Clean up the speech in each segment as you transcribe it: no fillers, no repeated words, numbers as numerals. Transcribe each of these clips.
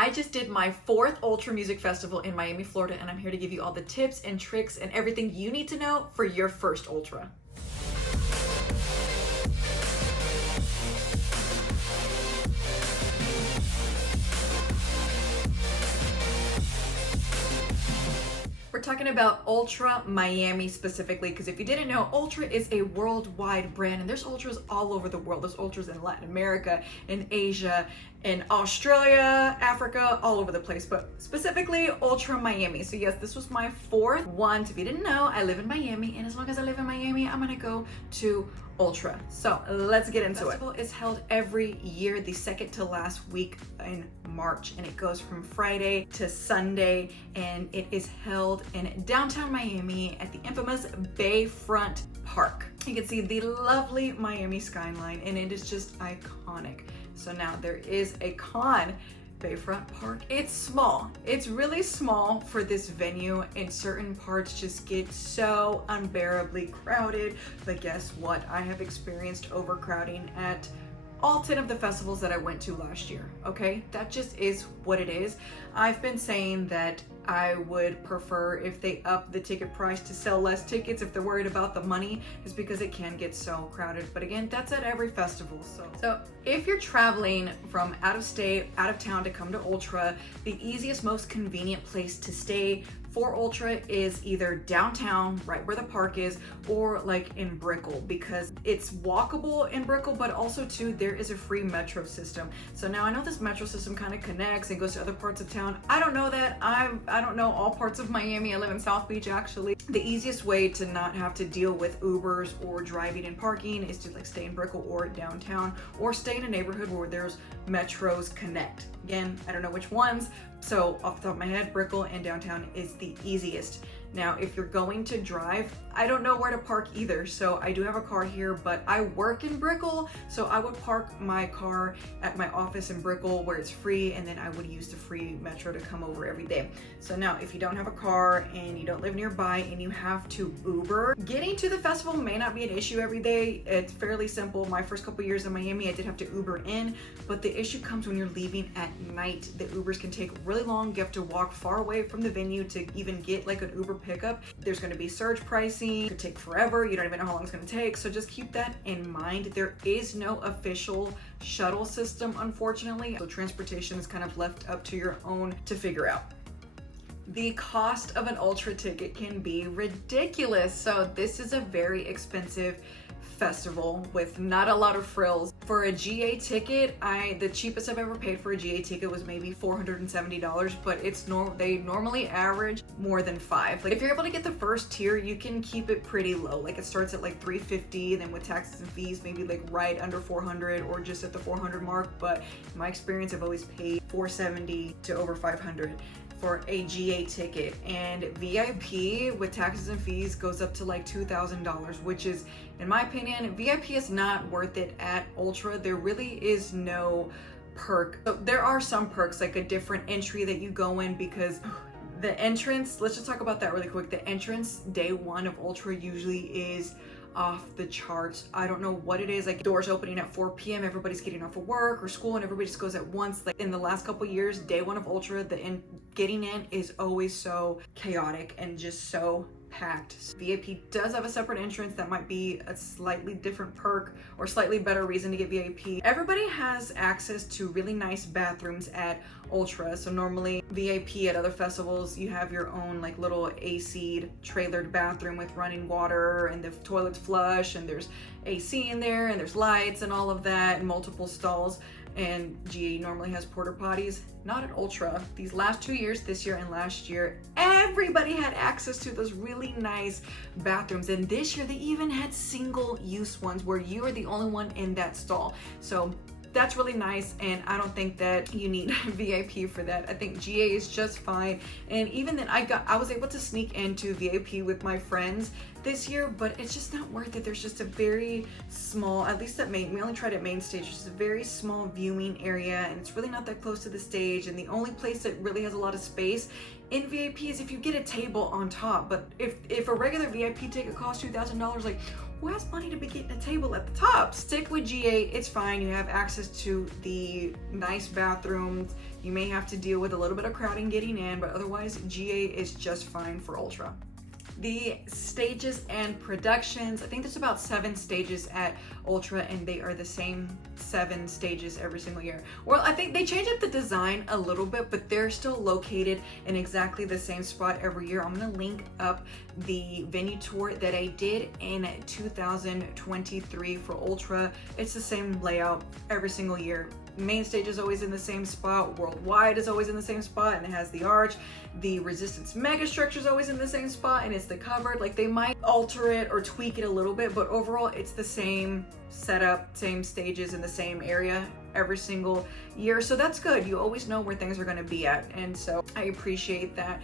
I just did my 4th Ultra Music Festival in Miami, Florida, and I'm here to give you all the tips and tricks and everything you need to know for your first Ultra. We're talking about Ultra Miami specifically, because if you didn't know, Ultra is a worldwide brand and there's Ultras all over the world. There's Ultras in Latin America, in Asia, in Australia, Africa, all over the place, but specifically Ultra Miami. So yes, this was my 4th one. If you didn't know, I live in Miami, and as long as I live in Miami, I'm gonna go to Ultra. So let's get into it. The festival is held every year, the second to last week in March, and it goes from Friday to Sunday, and it is held in downtown Miami at the infamous Bayfront Park. You can see the lovely Miami skyline, and it is just iconic. So now there is a con. Bayfront Park, it's small. It's really small for this venue, and certain parts just get so unbearably crowded. But guess what? I have experienced overcrowding at all 10 of the festivals that I went to last year, okay? That just is what it is. I've been saying that I would prefer if they up the ticket price to sell less tickets if they're worried about the money, is because it can get so crowded. But again, that's at every festival. So if you're traveling from out of state, out of town to come to Ultra, the easiest, most convenient place to stay for Ultra is either downtown, right where the park is, or like in Brickell, because it's walkable in Brickell, but also too, there is a free metro system. So now I know this metro system kind of connects and goes to other parts of town. I don't know that. I don't know all parts of Miami. I live in South Beach actually. The easiest way to not have to deal with Ubers or driving and parking is to like stay in Brickell or downtown, or stay in a neighborhood where there's metros connect. Again, I don't know which ones. So off the top of my head, Brickell and downtown is the easiest. Now, if you're going to drive, I don't know where to park either. So I do have a car here, but I work in Brickell. So I would park my car at my office in Brickell where it's free, and then I would use the free metro to come over every day. So now if you don't have a car and you don't live nearby and you have to Uber, getting to the festival may not be an issue every day. It's fairly simple. My first couple years in Miami, I did have to Uber in, but the issue comes when you're leaving at night. The Ubers can take really long. You have to walk far away from the venue to even get like an Uber pickup. There's going to be surge pricing. It could take forever. You don't even know how long it's going to take. So just keep that in mind. There is no official shuttle system, unfortunately. So transportation is kind of left up to your own to figure out. The cost of an Ultra ticket can be ridiculous. So this is a very expensive festival with not a lot of frills. For a GA ticket, the cheapest I've ever paid for a GA ticket was maybe $470, but they normally average more than $5. Like if you're able to get the first tier, you can keep it pretty low. Like it starts at like $350, then with taxes and fees, maybe like right under $400 or just at the $400 mark. But in my experience, I've always paid $470 to over $500 for a GA ticket, and VIP with taxes and fees goes up to like $2,000, which is, in my opinion, VIP is not worth it at Ultra. There really is no perk. So there are some perks, like a different entry that you go in, because the entrance, let's just talk about that really quick. The entrance day one of Ultra usually is off the charts. I don't know what it is, like doors opening at 4 p.m. everybody's getting off of work or school and everybody just goes at once. Like in the last couple years, day one of Ultra, getting in is always so chaotic and just so packed. So VIP does have a separate entrance. That might be a slightly different perk or slightly better reason to get VIP. Everybody has access to really nice bathrooms at Ultra. So normally VIP at other festivals, you have your own like little AC'd trailered bathroom with running water, and the toilets flush, and there's AC in there, and there's lights and all of that, and multiple stalls. And GA normally has porta potties. Not at Ultra. These last 2 years, this year and last year, everybody had access to those really nice bathrooms. And this year they even had single-use ones where you are the only one in that stall. So that's really nice, and I don't think that you need VIP for that. I think GA is just fine. And even then, I was able to sneak into VIP with my friends this year, but it's just not worth it. There's just a very small, at least we only tried at main stage, just a very small viewing area, and it's really not that close to the stage. And the only place that really has a lot of space in VIP is if you get a table on top. But if a regular VIP ticket costs $2,000, like who has money to be getting a table at the top? Stick with GA, it's fine. You have access to the nice bathrooms. You may have to deal with a little bit of crowding getting in, but otherwise GA is just fine for Ultra. The stages and productions, I think there's about 7 stages at Ultra, and they are the same 7 stages every single year. Well, I think they change up the design a little bit, but they're still located in exactly the same spot every year. I'm gonna link up the venue tour that I did in 2023 for Ultra. It's the same layout every single year. Main stage is always in the same spot, Worldwide is always in the same spot, and it has the arch. The Resistance mega structure is always in the same spot, and it's the covered. Like, they might alter it or tweak it a little bit, but overall it's the same setup, same stages in the same area every single year. So that's good. You always know where things are going to be at, and so I appreciate that.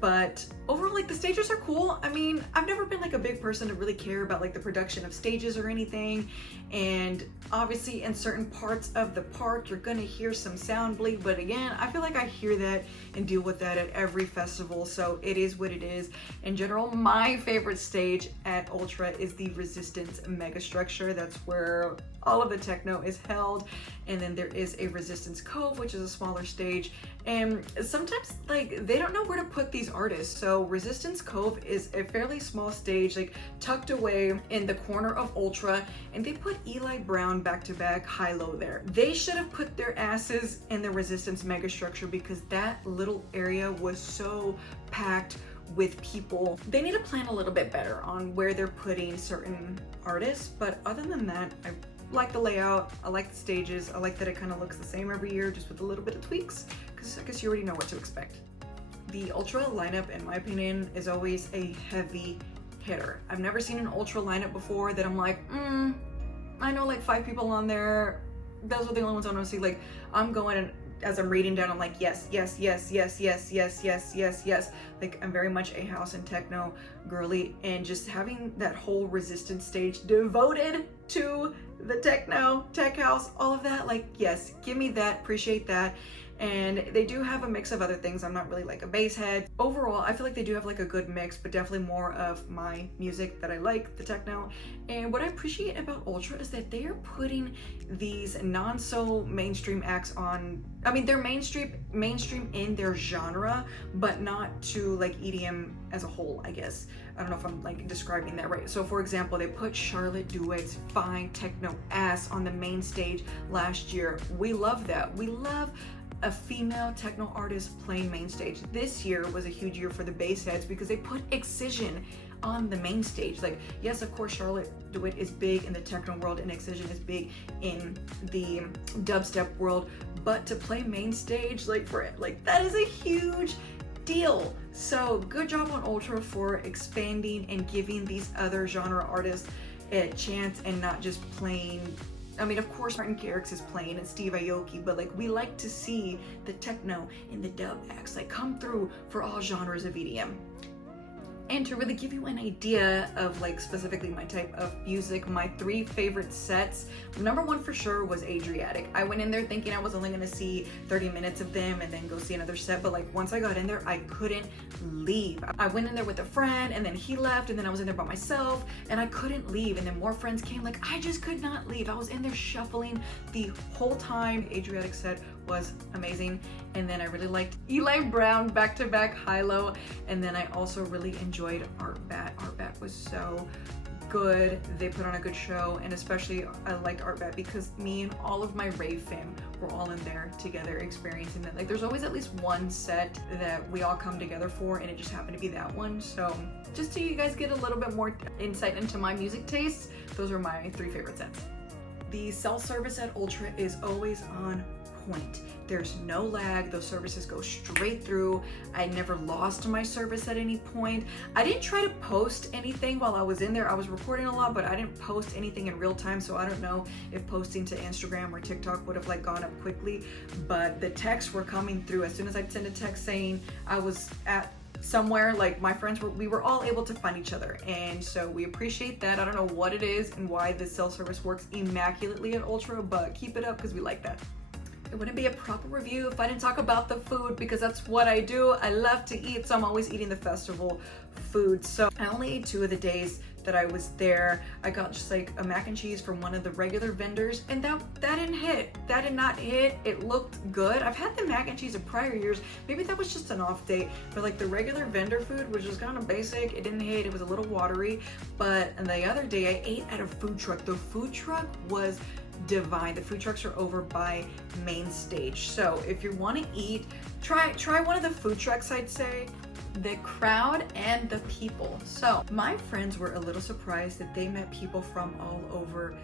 But overall, like, the stages are cool. I mean, I've never been like a big person to really care about like the production of stages or anything, and obviously in certain parts of the park you're gonna hear some sound bleed, but again, I feel like I hear that and deal with that at every festival, so it is what it is. In general, my favorite stage at Ultra is the Resistance mega structure. That's where all of the techno is held, and then there is a Resistance Cove, which is a smaller stage, and sometimes like they don't know where to put these artists. So Resistance Cove is a fairly small stage, like tucked away in the corner of Ultra, and they put Eli Brown back-to-back high-low there. They should have put their asses in the Resistance mega structure, because that little area was so packed with people. They need to plan a little bit better on where they're putting certain artists, but other than that, I like the layout, I like the stages, I like that it kind of looks the same every year, just with a little bit of tweaks, because I guess you already know what to expect. The Ultra lineup, in my opinion, is always a heavy hitter. I've never seen an Ultra lineup before that I'm like, I know like 5 people on there, those are the only ones I want to see. Like, I'm going, and as I'm reading down, I'm like, yes, yes, yes, yes, yes, yes, yes, yes, yes. Like, I'm very much a house and techno girly, and just having that whole Resistance stage devoted to the techno, tech house, all of that, like, yes, give me that, appreciate that. And they do have a mix of other things. I'm not really like a bass head. Overall, I feel like they do have like a good mix, but definitely more of my music that I like, the techno. And what I appreciate about Ultra is that they are putting these non-so mainstream acts on. I mean, they're mainstream in their genre, but not to like EDM as a whole, I guess. I don't know if I'm like describing that right. So for example, they put Charlotte Duet's Fine Techno Ass on the main stage last year. We love that. We love a female techno artist playing main stage. This year was a huge year for the bass heads, because they put Excision on the main stage. Like, yes, of course, Charlotte Duet is big in the techno world, and Excision is big in the dubstep world, but to play main stage, like, for it, like, that is a huge deal. So good job on Ultra for expanding and giving these other genre artists a chance, and not just playing. I mean, of course, Martin Garrix is playing and Steve Aoki, but like, we like to see the techno and the dub acts like come through for all genres of EDM. And to really give you an idea of like specifically my type of music, my 3 favorite sets, number 1 for sure was Adriatic. I went in there thinking I was only gonna see 30 minutes of them and then go see another set, but like once I got in there, I couldn't leave. I went in there with a friend, and then he left, and then I was in there by myself, and I couldn't leave, and then more friends came. Like, I just could not leave. I was in there shuffling the whole time. Adriatic set was amazing. And then I really liked Eli Brown back-to-back high-low, and then I also really enjoyed Art Bat. Art Bat was so good. They put on a good show, and especially I liked Art Bat because me and all of my rave fam were all in there together experiencing that. Like, there's always at least one set that we all come together for, and it just happened to be that one. So just so you guys get a little bit more insight into my music tastes, those are my 3 favorite sets. The cell service at Ultra is always on point. There's no lag. Those services go straight through. I never lost my service at any point. I didn't try to post anything while I was in there. I was recording a lot, but I didn't post anything in real time, so I don't know if posting to Instagram or TikTok would have like gone up quickly, but the texts were coming through. As soon as I'd send a text saying I was at somewhere, like my friends we were all able to find each other, and so we appreciate that. I don't know what it is and why the cell service works immaculately at Ultra, but keep it up because we like that. It wouldn't be a proper review if I didn't talk about the food, because that's what I do. I love to eat, so I'm always eating the festival food. So I only ate 2 of the days that I was there. I got just like a mac and cheese from one of the regular vendors, and that didn't hit. That did not hit. It looked good. I've had the mac and cheese of prior years. Maybe that was just an off day, but like the regular vendor food was just kind of basic. It didn't hit. It was a little watery. But the other day I ate at a food truck. The food truck was divine. The food trucks are over by main stage. So if you want to eat, try one of the food trucks, I'd say. The crowd and the people. So my friends were a little surprised that they met people from all over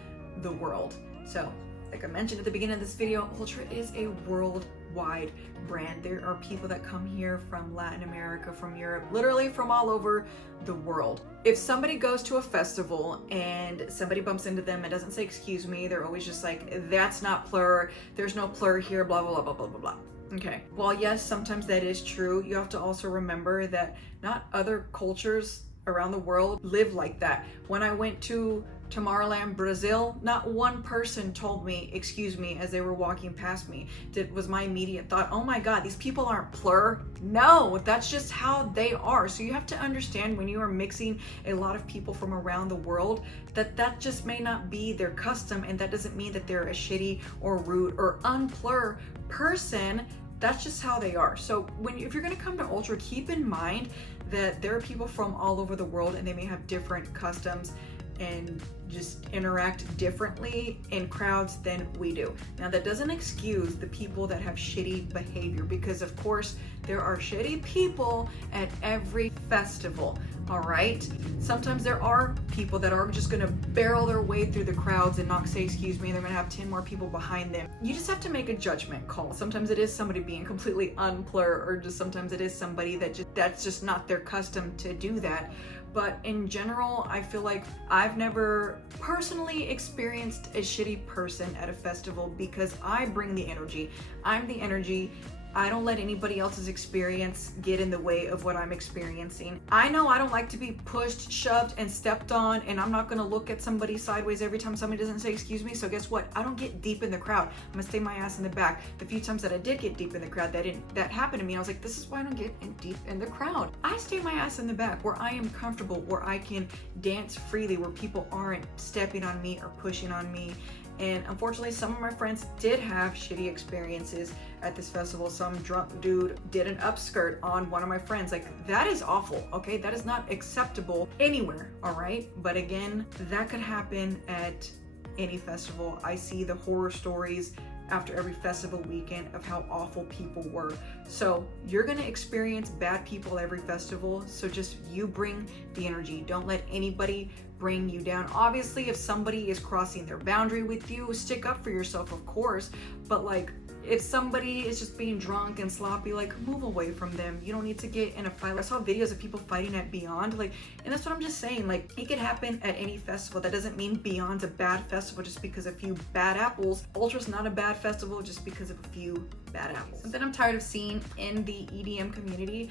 the world. So like I mentioned at the beginning of this video, Ultra is a worldwide brand. There are people that come here from Latin America, from Europe, literally from all over the world. If somebody goes to a festival and somebody bumps into them and doesn't say excuse me, they're always just like, that's not plur, there's no plur here, blah, blah, blah, blah, blah, blah, blah. Okay, while yes, sometimes that is true, you have to also remember that not other cultures around the world live like that. When I went to Tomorrowland, Brazil, not one person told me, excuse me, as they were walking past me. Was my immediate thought, oh my God, these people aren't plur. No, that's just how they are. So you have to understand when you are mixing a lot of people from around the world, that just may not be their custom, and that doesn't mean that they're a shitty or rude or unplur person. That's just how they are. So if you're gonna come to Ultra, keep in mind that there are people from all over the world and they may have different customs and just interact differently in crowds than we do. Now that doesn't excuse the people that have shitty behavior, because of course there are shitty people at every festival, all right? Sometimes there are people that are just gonna barrel their way through the crowds and not say excuse me, and they're gonna have 10 more people behind them. You just have to make a judgment call. Sometimes it is somebody being completely unplur, or just sometimes it is somebody that's just not their custom to do that. But in general, I feel like I've never personally experienced a shitty person at a festival, because I bring the energy. I'm the energy. I don't let anybody else's experience get in the way of what I'm experiencing. I know I don't like to be pushed, shoved, and stepped on, and I'm not gonna look at somebody sideways every time somebody doesn't say excuse me. So guess what? I don't get deep in the crowd. I'm gonna stay my ass in the back. The few times that I did get deep in the crowd, that happened to me. I was like, this is why I don't get deep in the crowd. I stay my ass in the back where I am comfortable, where I can dance freely, where people aren't stepping on me or pushing on me. And unfortunately, some of my friends did have shitty experiences at this festival. Some drunk dude did an upskirt on one of my friends. Like, that is awful, okay? That is not acceptable anywhere, all right? But again, that could happen at any festival. I see the horror stories after every festival weekend of how awful people were. So you're gonna experience bad people every festival, so just you bring the energy. Don't let anybody bring you down. Obviously, if somebody is crossing their boundary with you, stick up for yourself, of course, but like, if somebody is just being drunk and sloppy, like, move away from them. You don't need to get in a fight. I saw videos of people fighting at Beyond, like, and that's what I'm just saying. Like, it could happen at any festival. That doesn't mean Beyond's a bad festival just because a few bad apples. Ultra's not a bad festival just because of a few bad apples. Something I'm tired of seeing in the EDM community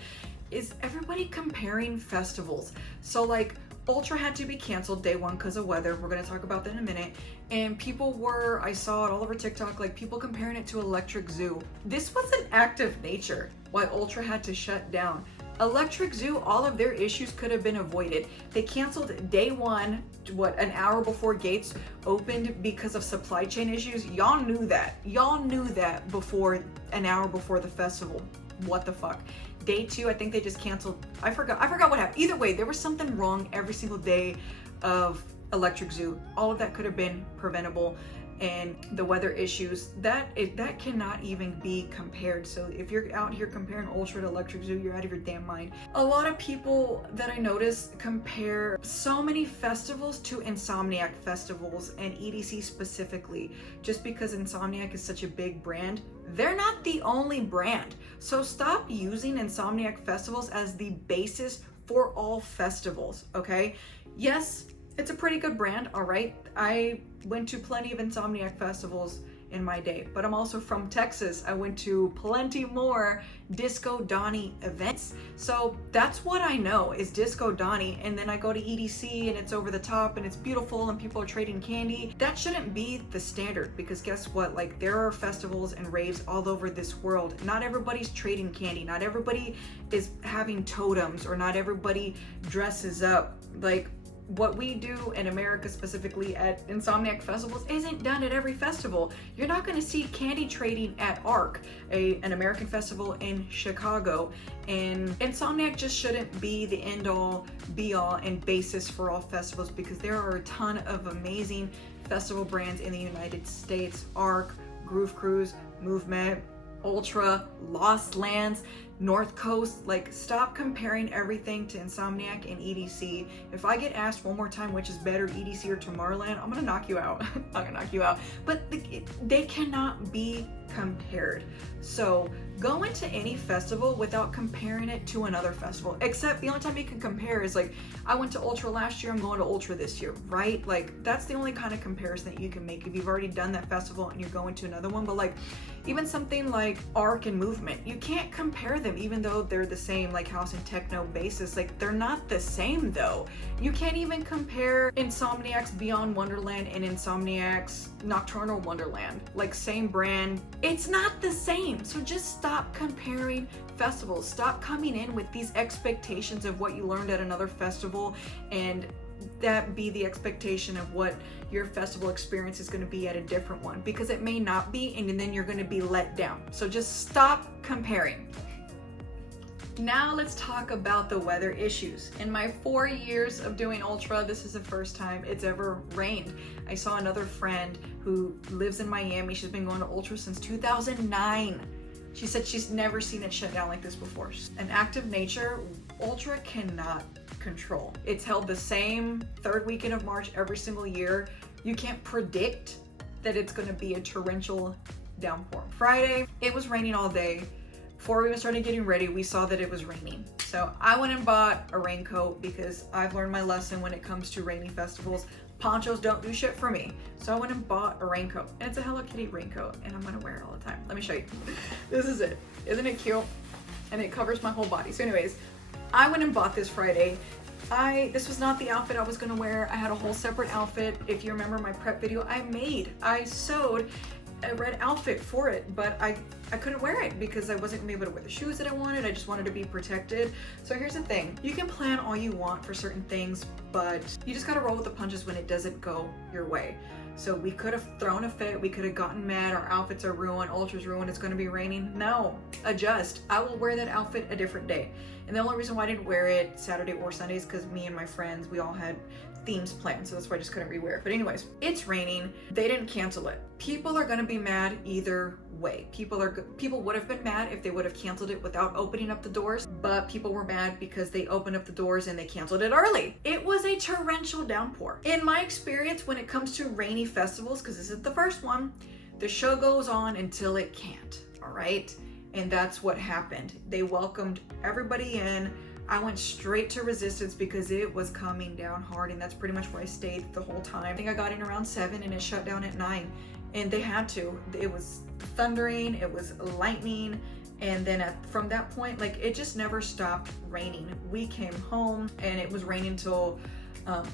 is everybody comparing festivals. So like, Ultra had to be canceled day one because of weather. We're gonna talk about that in a minute. And people were, I saw it all over TikTok, like people comparing it to Electric Zoo. This was an act of nature why Ultra had to shut down. Electric Zoo, all of their issues could have been avoided. They canceled day one, an hour before gates opened because of supply chain issues. Y'all knew that. Y'all knew that before, an hour before the festival. What the fuck? Day two, I think they just canceled. I forgot what happened. Either way, there was something wrong every single day of Electric Zoo. All of that could have been preventable. And the weather issues, that cannot even be compared. So if you're out here comparing Ultra to Electric Zoo, you're out of your damn mind. A lot of people that I notice compare so many festivals to Insomniac festivals, and EDC specifically, just because Insomniac is such a big brand. They're not the only brand. So stop using Insomniac festivals as the basis for all festivals, okay? Yes, it's a pretty good brand, all right? I went to plenty of Insomniac festivals in my day, but I'm also from Texas. I went to plenty more Disco Donnie events. So that's what I know is Disco Donnie. And then I go to EDC and it's over the top and it's beautiful and people are trading candy. That shouldn't be the standard, because guess what? Like, there are festivals and raves all over this world. Not everybody's trading candy. Not everybody is having totems, or not everybody dresses up. Like, what we do in America, specifically at Insomniac festivals, isn't done at every festival. You're not going to see candy trading at ARC, an American festival in Chicago. And Insomniac just shouldn't be the end all, be all, and basis for all festivals, because there are a ton of amazing festival brands in the United States. ARC, Groove Cruise, Movement, Ultra, Lost Lands, North Coast. Like, stop comparing everything to Insomniac and EDC. If I get asked one more time which is better, EDC or Tomorrowland, I'm gonna knock you out. I'm gonna knock you out. But they cannot be compared. So go into any festival without comparing it to another festival, except the only time you can compare is like, I went to Ultra last year, I'm going to Ultra this year, right? Like, that's the only kind of comparison that you can make if you've already done that festival and you're going to another one. But like, even something like ARC and Movement, you can't compare them, even though they're the same, like house and techno basis. Like, they're not the same though. You can't even compare Insomniac's Beyond Wonderland and Insomniac's Nocturnal Wonderland. Like, same brand, it's not the same. So just stop comparing festivals. Stop coming in with these expectations of what you learned at another festival, and that be the expectation of what your festival experience is going to be at a different one, because it may not be, and then you're going to be let down. So just stop comparing. Now let's talk about the weather issues. In my 4 years of doing Ultra, this is the first time it's ever rained. I saw another friend who lives in Miami. She's been going to Ultra since 2009. She said she's never seen it shut down like this before. An act of nature, Ultra cannot control. It's held the same third weekend of March every single year. You can't predict that it's going to be a torrential downpour. Friday, it was raining all day. Before we even started getting ready, we saw that it was raining. So I went and bought a raincoat, because I've learned my lesson when it comes to rainy festivals. Ponchos don't do shit for me. So I went and bought a raincoat, and it's a Hello Kitty raincoat, and I'm gonna wear it all the time. Let me show you. This is it. Isn't it cute? And it covers my whole body. So anyways, I went and bought this Friday. This was not the outfit I was gonna wear. I had a whole separate outfit. If you remember my prep video, I sewed a red outfit for it, but I couldn't wear it because I wasn't gonna be able to wear the shoes that I wanted. I just wanted to be protected. So here's the thing. You can plan all you want for certain things, but you just gotta roll with the punches when it doesn't go your way. So we could have thrown a fit, we could have gotten mad, our outfits are ruined, Ultra's ruined, it's gonna be raining. No, adjust. I will wear that outfit a different day. And the only reason why I didn't wear it Saturday or Sunday is because me and my friends, we all had themes planned, so that's why I just couldn't rewear it. But anyways, it's raining. They didn't cancel it. People are gonna be mad either way. People would have been mad if they would have canceled it without opening up the doors, but people were mad because they opened up the doors and they canceled it early. It was a torrential downpour. In my experience, when it comes to rainy festivals, because this is the first one, the show goes on until it can't, all right? And that's what happened. They welcomed everybody in. I went straight to Resistance because it was coming down hard, and that's pretty much where I stayed the whole time. I think I got in around 7 and it shut down at 9, and they had to. It was thundering, it was lightning, and then from that point, like, it just never stopped raining. We came home and it was raining until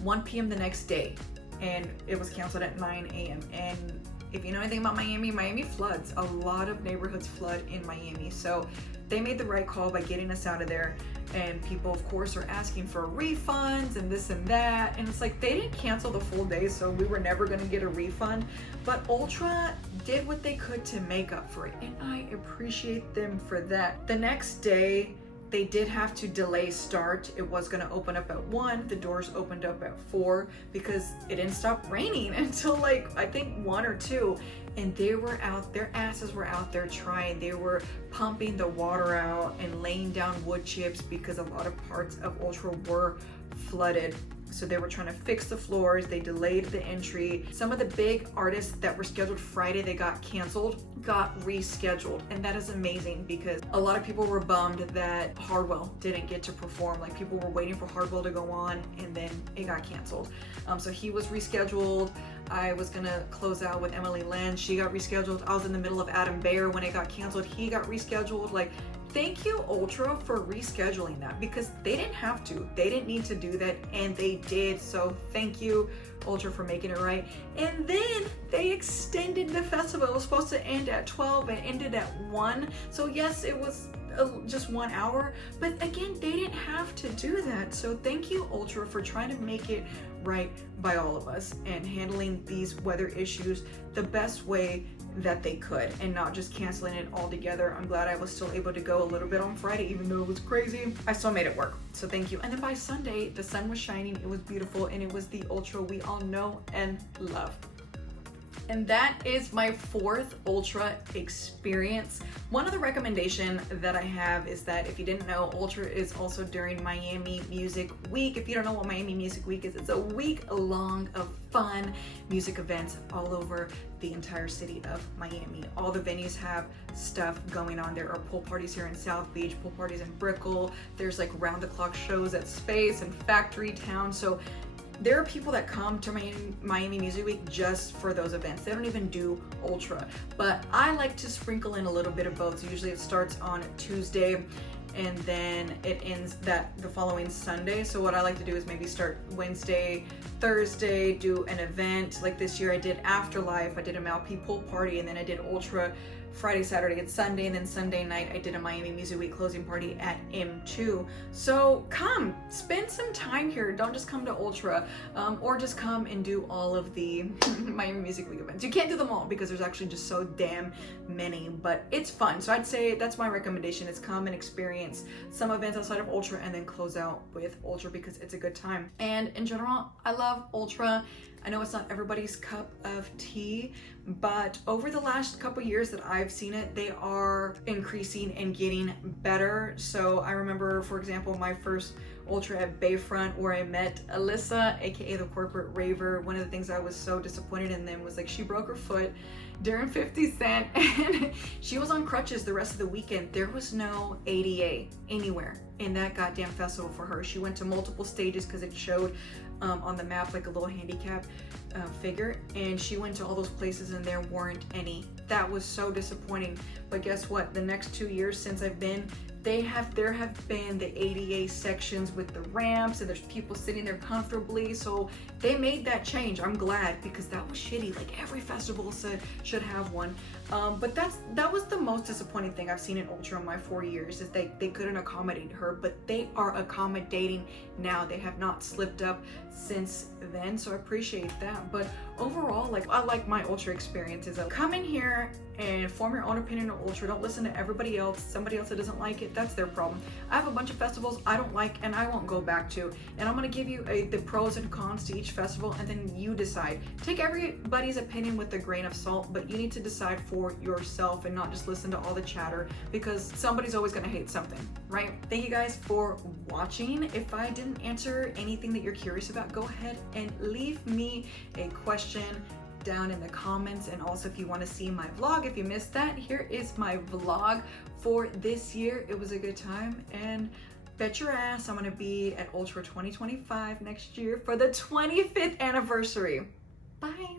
1 p.m. the next day, and it was canceled at 9 a.m. And if you know anything about Miami, Miami floods. A lot of neighborhoods flood in Miami. So they made the right call by getting us out of there. And people, of course, are asking for refunds and this and that. And it's like, they didn't cancel the full day, so we were never going to get a refund. But Ultra did what they could to make up for it. And I appreciate them for that. The next day, they did have to delay start. It was going to open up at 1. The doors opened up at 4 because it didn't stop raining until, like, I think 1 or 2. And they were out, their asses were out there trying. They were pumping the water out and laying down wood chips because a lot of parts of Ultra were flooded. So they were trying to fix the floors. They delayed the entry. Some of the big artists that were scheduled Friday, they got canceled, got rescheduled. And that is amazing because a lot of people were bummed that Hardwell didn't get to perform. Like, people were waiting for Hardwell to go on, and then it got canceled. So he was rescheduled. I was gonna close out with Emily Lynn. She got rescheduled. I was in the middle of Adam Bayer when it got canceled. He got rescheduled. Like, thank you, Ultra, for rescheduling that because they didn't have to. They didn't need to do that, and they did. So thank you, Ultra, for making it right. And then they extended the festival. It was supposed to end at 12 and ended at 1. So yes, it was just 1 hour. But again, they didn't have to do that. So thank you, Ultra, for trying to make it right by all of us and handling these weather issues the best way that they could and not just canceling it altogether. I'm glad I was still able to go a little bit on Friday, even though it was crazy. I still made it work, so thank you. And then by Sunday, the sun was shining, it was beautiful, and it was the Ultra we all know and love. And that is my 4th Ultra experience. One other recommendation that I have is that if you didn't know, Ultra is also during Miami Music Week. If you don't know what Miami Music Week is, it's a week long of fun music events all over the entire city of Miami. All the venues have stuff going on. There are pool parties here in South Beach, pool parties in Brickell. There's like round the clock shows at Space and Factory Town. So there are people that come to Miami Music Week just for those events. They don't even do Ultra, but I like to sprinkle in a little bit of both. So usually it starts on Tuesday and then it ends the following Sunday. So what I like to do is maybe start Wednesday, Thursday, do an event. Like this year I did Afterlife, I did a Malpe pool party, and then I did Ultra Friday, Saturday, and Sunday, and then Sunday night I did a Miami Music Week closing party at M2. So come, spend some time here. Don't just come to Ultra, or just come and do all of the Miami Music Week events. You can't do them all because there's actually just so damn many, but it's fun. So I'd say that's my recommendation, is come and experience some events outside of Ultra and then close out with Ultra because it's a good time. And in general, I love Ultra. I know it's not everybody's cup of tea, but over the last couple years that I've seen it, they are increasing and getting better. So I remember, for example, my first Ultra at Bayfront where I met Alyssa, aka the corporate raver. One of the things I was so disappointed in them was like she broke her foot during 50 Cent and she was on crutches the rest of the weekend. There was no ADA anywhere in that goddamn festival for her. She went to multiple stages because it showed on the map like a little handicap figure, and she went to all those places and there weren't any. That was so disappointing. But guess what? The next 2 years since I've been, there have been the ADA sections with the ramps and there's people sitting there comfortably. So they made that change. I'm glad, because that was shitty. Like every festival should have one. But that was the most disappointing thing I've seen in Ultra in my 4 years, is they couldn't accommodate her, but they are accommodating now. They have not slipped up since then, so I appreciate that. But overall, like, I like my Ultra experiences. Come in here and form your own opinion on Ultra. Don't listen to everybody else. Somebody else that doesn't like it, that's their problem. I have a bunch of festivals I don't like and I won't go back to, and I'm gonna give you the pros and cons to each festival, and then you decide. Take everybody's opinion with a grain of salt, but you need to decide for yourself and not just listen to all the chatter, because somebody's always gonna hate something, right? Thank you guys for watching. If I didn't answer anything that you're curious about, go ahead and leave me a question down in the comments. And also, if you want to see my vlog, if you missed that, here is my vlog for this year. It was a good time, and bet your ass I'm gonna be at Ultra 2025 next year for the 25th anniversary. Bye.